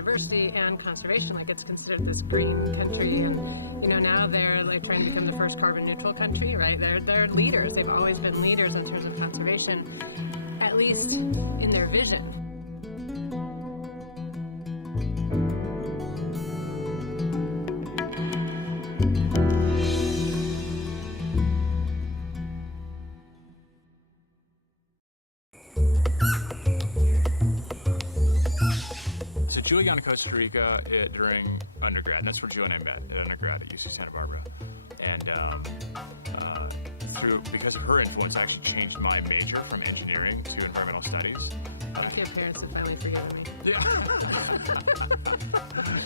biodiversity and conservation. Like, it's considered this green country, and now they're like trying to become the first carbon neutral country, right? They're leaders. They've always been leaders in terms of conservation, at least in their vision. Julie got to Costa Rica during undergrad, and that's where Julie and I met, at undergrad at UC Santa Barbara. And because of her influence, I actually changed my major from engineering to environmental studies. Thank you, parents have finally forgiven me. Yeah.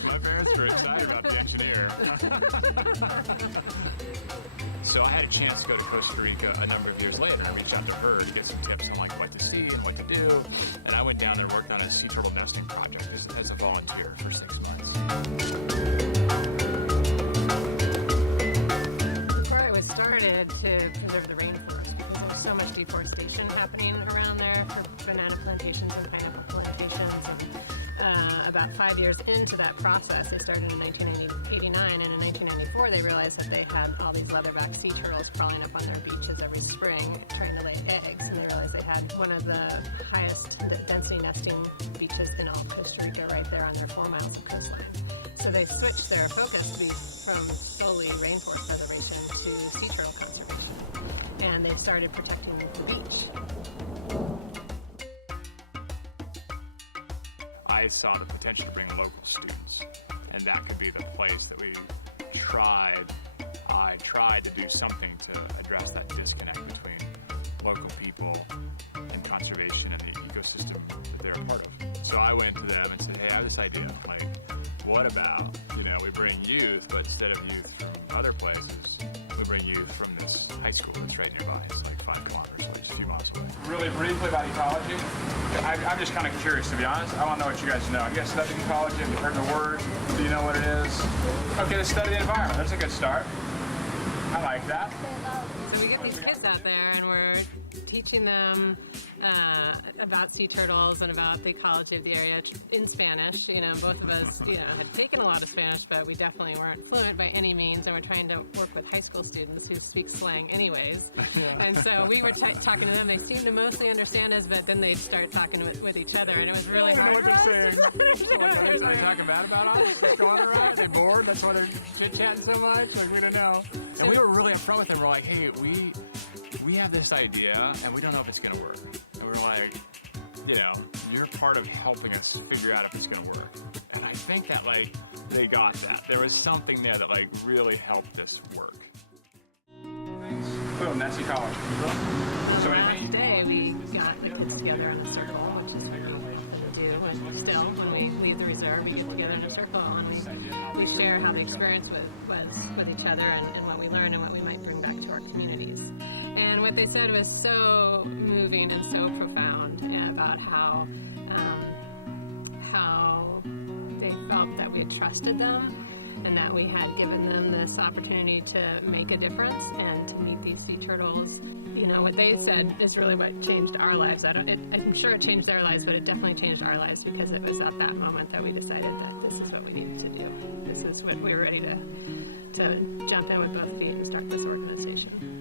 My parents were excited about the engineer. So I had a chance to go to Costa Rica a number of years later. I reached out to her to get some tips on like what to see and what to do. And I went down there and worked on a sea turtle nesting project as a volunteer for 6 months. Before I was started to preserve the rainforest, because there was so much deforestation happening around there for banana plantations and pineapple plantations. And about 5 years into that process, they started in 1989, and in 1994 they realized that they had all these leatherback sea turtles crawling up on their beaches every spring trying to lay eggs, and they realized they had one of the highest density nesting beaches in all of Costa Rica right there on their 4 miles of coastline. So they switched their focus from solely rainforest preservation to sea turtle conservation, and they started protecting the beach. I saw the potential to bring local students, and that could be the place that I tried to do something to address that disconnect between local people and conservation and the ecosystem that they're a part of. So I went to them and said, hey, I have this idea, like, what about, we bring youth, but instead of youth from other places, we bring youth from this high school that's right nearby. It's like 5 kilometers away, just a few miles away. Really briefly about ecology, I'm just kind of curious, to be honest. I want to know what you guys know. You guys studied ecology, have you heard the word? Do you know what it is? Okay, to study the environment. That's a good start. I like that. So we get these kids out there and we're teaching them about sea turtles and about the ecology of the area in Spanish. Both of us, had taken a lot of Spanish, but we definitely weren't fluent by any means, and we're trying to work with high school students who speak slang anyways. Yeah. And so we were talking to them. They seemed to mostly understand us, but then they'd start talking with each other, and it was really hard. What they're saying. Are they talking bad about us? What's going on? Are they bored? That's why they're chit-chatting so much? Like, we don't know. And we were really upfront with them. We're like, hey, we have this idea, and we don't know if it's going to work. And we're like, you're part of helping us figure out if it's going to work. And I think that, they got that. There was something there that, really helped this work. Boom, that's ecology. So last day, we got the kids together in a circle, which is what we do. And still, when we leave the reserve, we get together in a circle, and we share how the experience was with each other and what we learned and what we might bring back to our communities. And what they said was so moving and so profound about how they felt that we had trusted them and that we had given them this opportunity to make a difference and to meet these sea turtles. What they said is really what changed our lives. I'm sure it changed their lives, but it definitely changed our lives, because it was at that moment that we decided that this is what we needed to do. This is what we were ready to jump in with both feet and start this organization.